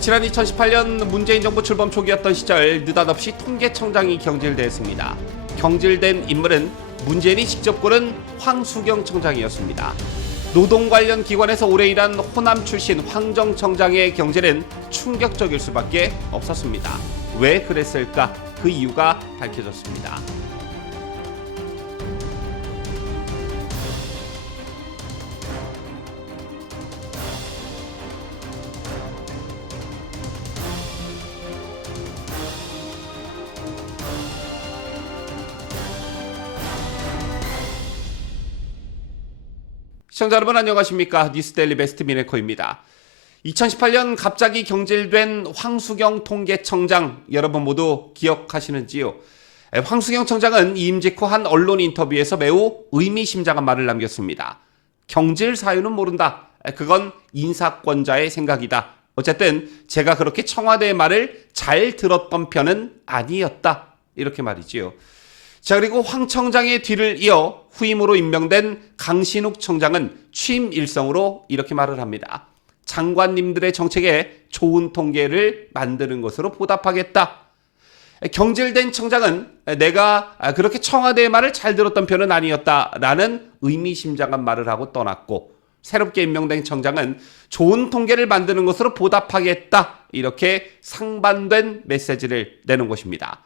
지난 2018년 문재인 정부 출범 초기였던 시절 느닷없이 통계청장이 경질됐습니다. 경질된 인물은 문재인이 직접 고른 황수경 청장이었습니다. 노동 관련 기관에서 오래 일한 호남 출신 황정청장의 경질은 충격적일 수밖에 없었습니다. 왜 그랬을까? 그 이유가 밝혀졌습니다. 시청자 여러분 안녕하십니까? 뉴스데일리 베스트 미네커입니다. 2018년 갑자기 경질된 황수경 통계청장 여러분 모두 기억하시는지요? 황수경 청장은 임직 후 한 언론 인터뷰에서 매우 의미심장한 말을 남겼습니다. 경질 사유는 모른다. 그건 인사권자의 생각이다. 어쨌든 제가 그렇게 청와대의 말을 잘 들었던 편은 아니었다. 이렇게 말이지요. 자, 그리고 황 청장의 뒤를 이어 후임으로 임명된 강신욱 청장은 취임 일성으로 이렇게 말을 합니다. 장관님들의 정책에 좋은 통계를 만드는 것으로 보답하겠다. 경질된 청장은 내가 그렇게 청와대의 말을 잘 들었던 편은 아니었다라는 의미심장한 말을 하고 떠났고, 새롭게 임명된 청장은 좋은 통계를 만드는 것으로 보답하겠다. 이렇게 상반된 메시지를 내는 것입니다.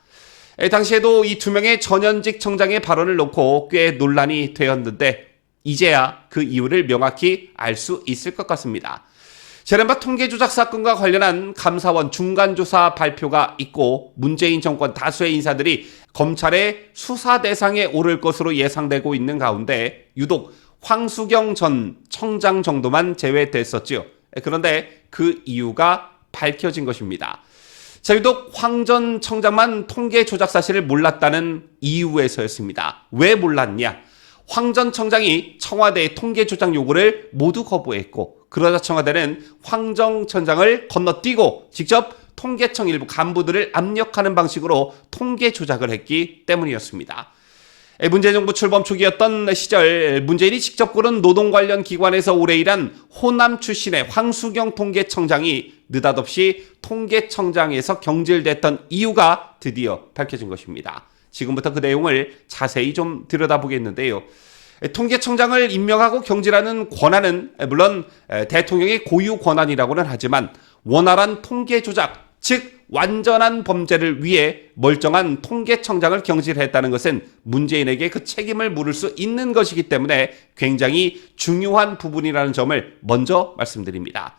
당시에도 이 두 명의 전현직 청장의 발언을 놓고 꽤 논란이 되었는데 이제야 그 이유를 명확히 알 수 있을 것 같습니다. 지난번 통계 조작 사건과 관련한 감사원 중간조사 발표가 있고 문재인 정권 다수의 인사들이 검찰의 수사 대상에 오를 것으로 예상되고 있는 가운데 유독 황수경 전 청장 정도만 제외됐었지요. 그런데 그 이유가 밝혀진 것입니다. 자, 유독 황 전 청장만 통계 조작 사실을 몰랐다는 이유에서였습니다. 왜 몰랐냐? 황 전 청장이 청와대의 통계 조작 요구를 모두 거부했고, 그러자 청와대는 황 전 청장을 건너뛰고 직접 통계청 일부 간부들을 압력하는 방식으로 통계 조작을 했기 때문이었습니다. 문재인 정부 출범 초기였던 시절 문재인이 직접 고른 노동 관련 기관에서 오래 일한 호남 출신의 황수경 통계청장이 느닷없이 통계청장에서 경질됐던 이유가 드디어 밝혀진 것입니다. 지금부터 그 내용을 자세히 좀 들여다보겠는데요. 통계청장을 임명하고 경질하는 권한은 물론 대통령의 고유 권한이라고는 하지만 원활한 통계 조작, 즉 완전한 범죄를 위해 멀쩡한 통계청장을 경질했다는 것은 문재인에게 그 책임을 물을 수 있는 것이기 때문에 굉장히 중요한 부분이라는 점을 먼저 말씀드립니다.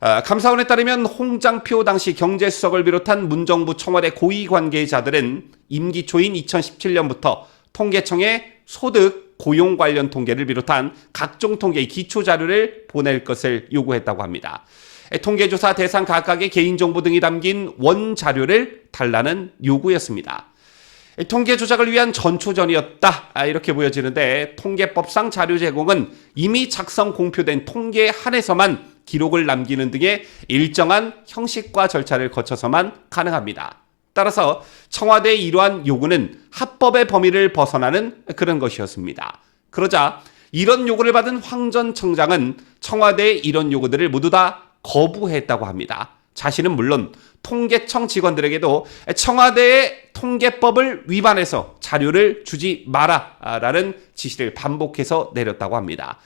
감사원에 따르면 홍장표 당시 경제수석을 비롯한 문정부 청와대 고위 관계자들은 임기 초인 2017년부터 통계청에 소득, 고용 관련 통계를 비롯한 각종 통계의 기초자료를 보낼 것을 요구했다고 합니다. 통계조사 대상 각각의 개인정보 등이 담긴 원자료를 달라는 요구였습니다. 통계 조작을 위한 전초전이었다, 이렇게 보여지는데 통계법상 자료 제공은 이미 작성 공표된 통계에 한해서만 기록을 남기는 등의 일정한 형식과 절차를 거쳐서만 가능합니다. 따라서 청와대의 이러한 요구는 합법의 범위를 벗어나는 그런 것이었습니다. 그러자 이런 요구를 받은 황 전 청장은 청와대의 이런 요구들을 모두 다 거부했다고 합니다. 자신은 물론 통계청 직원들에게도 청와대의 통계법을 위반해서 자료를 주지 마라라는 지시를 반복해서 내렸다고 합니다.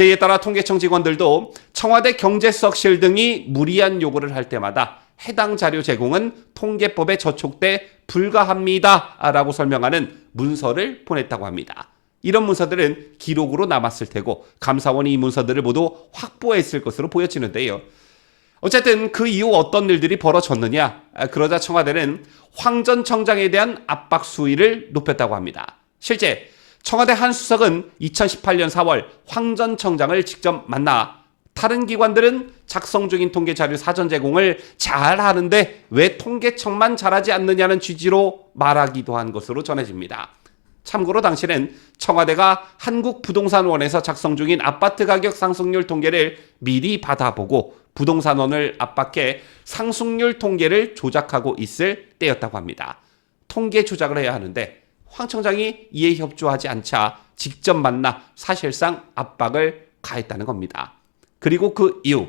이에 따라 통계청 직원들도 청와대 경제수석실 등이 무리한 요구를 할 때마다 해당 자료 제공은 통계법에 저촉돼 불가합니다라고 설명하는 문서를 보냈다고 합니다. 이런 문서들은 기록으로 남았을 테고 감사원이 이 문서들을 모두 확보했을 것으로 보여지는데요. 어쨌든 그 이후 어떤 일들이 벌어졌느냐? 그러자 청와대는 황 전 청장에 대한 압박 수위를 높였다고 합니다. 실제 청와대 한 수석은 2018년 4월 황 전 청장을 직접 만나 다른 기관들은 작성 중인 통계 자료 사전 제공을 잘 하는데 왜 통계청만 잘하지 않느냐는 취지로 말하기도 한 것으로 전해집니다. 참고로 당시는 청와대가 한국부동산원에서 작성 중인 아파트 가격 상승률 통계를 미리 받아보고 부동산원을 압박해 상승률 통계를 조작하고 있을 때였다고 합니다. 통계 조작을 해야 하는데 황 청장이 이에 협조하지 않자 직접 만나 사실상 압박을 가했다는 겁니다. 그리고 그 이후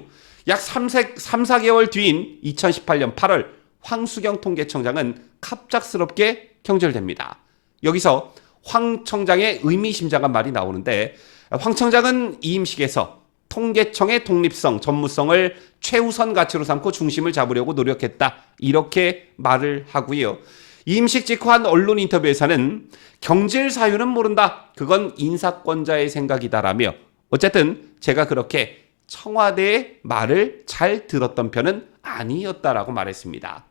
약 3, 4개월 뒤인 2018년 8월 황수경 통계청장은 갑작스럽게 경질됩니다. 여기서 황 청장의 의미심장한 말이 나오는데, 황 청장은 이임식에서 통계청의 독립성, 전무성을 최우선 가치로 삼고 중심을 잡으려고 노력했다, 이렇게 말을 하고요. 이임식 직후 한 언론 인터뷰에서는 경질 사유는 모른다, 그건 인사권자의 생각이다라며, 어쨌든 제가 그렇게 청와대의 말을 잘 들었던 편은 아니었다라고 말했습니다.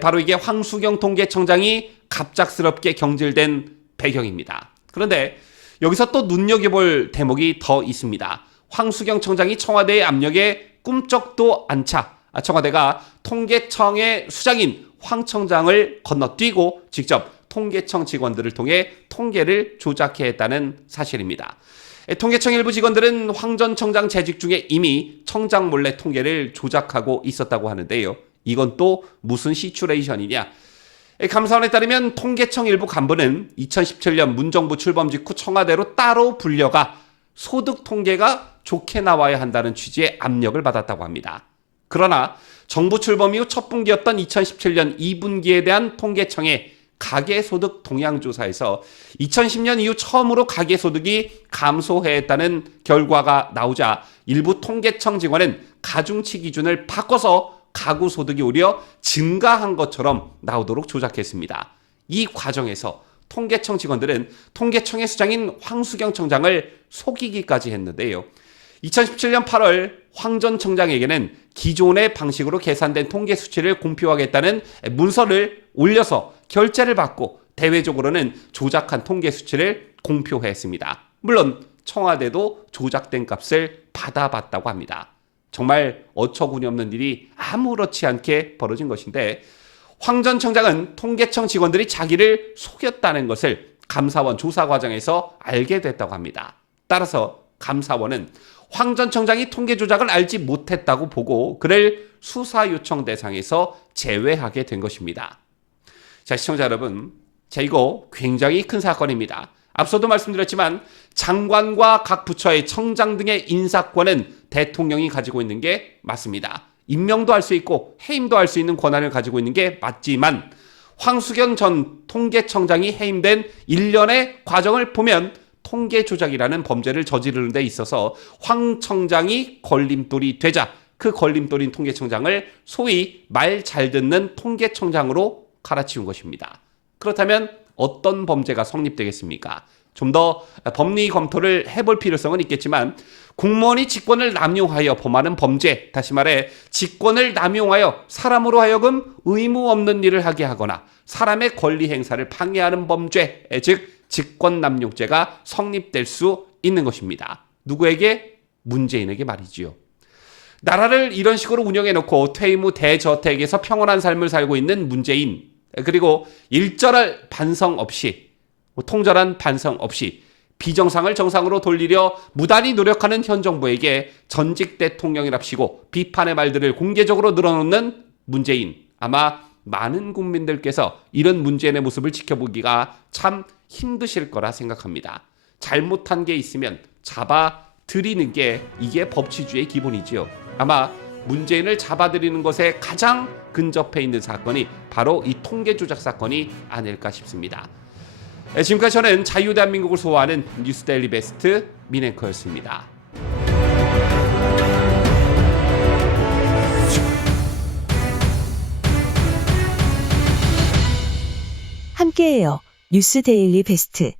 바로 이게 황수경 통계청장이 갑작스럽게 경질된 배경입니다. 그런데 여기서 또 눈여겨볼 대목이 더 있습니다. 황수경 청장이 청와대의 압력에 꿈쩍도 안 차 청와대가 통계청의 수장인 황 청장을 건너뛰고 직접 통계청 직원들을 통해 통계를 조작해 했다는 사실입니다. 통계청 일부 직원들은 황 전 청장 재직 중에 이미 청장 몰래 통계를 조작하고 있었다고 하는데요. 이건 또 무슨 시츄레이션이냐? 감사원에 따르면 통계청 일부 간부는 2017년 문정부 출범 직후 청와대로 따로 불려가 소득 통계가 좋게 나와야 한다는 취지의 압력을 받았다고 합니다. 그러나 정부 출범 이후 첫 분기였던 2017년 2분기에 대한 통계청의 가계소득 동향조사에서 2010년 이후 처음으로 가계소득이 감소했다는 결과가 나오자 일부 통계청 직원은 가중치 기준을 바꿔서 가구 소득이 오히려 증가한 것처럼 나오도록 조작했습니다. 이 과정에서 통계청 직원들은 통계청의 수장인 황수경 청장을 속이기까지 했는데요. 2017년 8월 황 전 청장에게는 기존의 방식으로 계산된 통계 수치를 공표하겠다는 문서를 올려서 결제를 받고 대외적으로는 조작한 통계 수치를 공표했습니다. 물론 청와대도 조작된 값을 받아봤다고 합니다. 정말 어처구니 없는 일이 아무렇지 않게 벌어진 것인데, 황 전 청장은 통계청 직원들이 자기를 속였다는 것을 감사원 조사 과정에서 알게 됐다고 합니다. 따라서 감사원은 황 전 청장이 통계 조작을 알지 못했다고 보고 그를 수사 요청 대상에서 제외하게 된 것입니다. 자, 시청자 여러분, 이거 굉장히 큰 사건입니다. 앞서도 말씀드렸지만 장관과 각 부처의 청장 등의 인사권은 대통령이 가지고 있는 게 맞습니다. 임명도 할 수 있고 해임도 할 수 있는 권한을 가지고 있는 게 맞지만, 황수경 전 통계청장이 해임된 일련의 과정을 보면 통계 조작이라는 범죄를 저지르는 데 있어서 황 청장이 걸림돌이 되자 그 걸림돌인 통계청장을 소위 말 잘 듣는 통계청장으로 갈아치운 것입니다. 그렇다면 어떤 범죄가 성립되겠습니까? 좀 더 법리 검토를 해볼 필요성은 있겠지만, 공무원이 직권을 남용하여 범하는 범죄, 다시 말해 직권을 남용하여 사람으로 하여금 의무 없는 일을 하게 하거나 사람의 권리 행사를 방해하는 범죄, 즉 직권남용죄가 성립될 수 있는 것입니다. 누구에게? 문재인에게 말이지요. 나라를 이런 식으로 운영해놓고 퇴임 후 대저택에서 평온한 삶을 살고 있는 문재인, 그리고 일절할 반성 없이, 통절한 반성 없이 비정상을 정상으로 돌리려 무단히 노력하는 현 정부에게 전직 대통령이랍시고 비판의 말들을 공개적으로 늘어놓는 문재인, 아마 많은 국민들께서 이런 문재인의 모습을 지켜보기가 참 힘드실 거라 생각합니다. 잘못한 게 있으면 잡아들이는 게 이게 법치주의의 기본이지요. 아마 문재인을 잡아들이는 것에 가장 근접해 있는 사건이 바로 이 통계 조작 사건이 아닐까 싶습니다. 지금까지 저는 자유대한민국을 소화하는 뉴스데일리 베스트 민앵커였습니다. 함께해요. 뉴스데일리 베스트.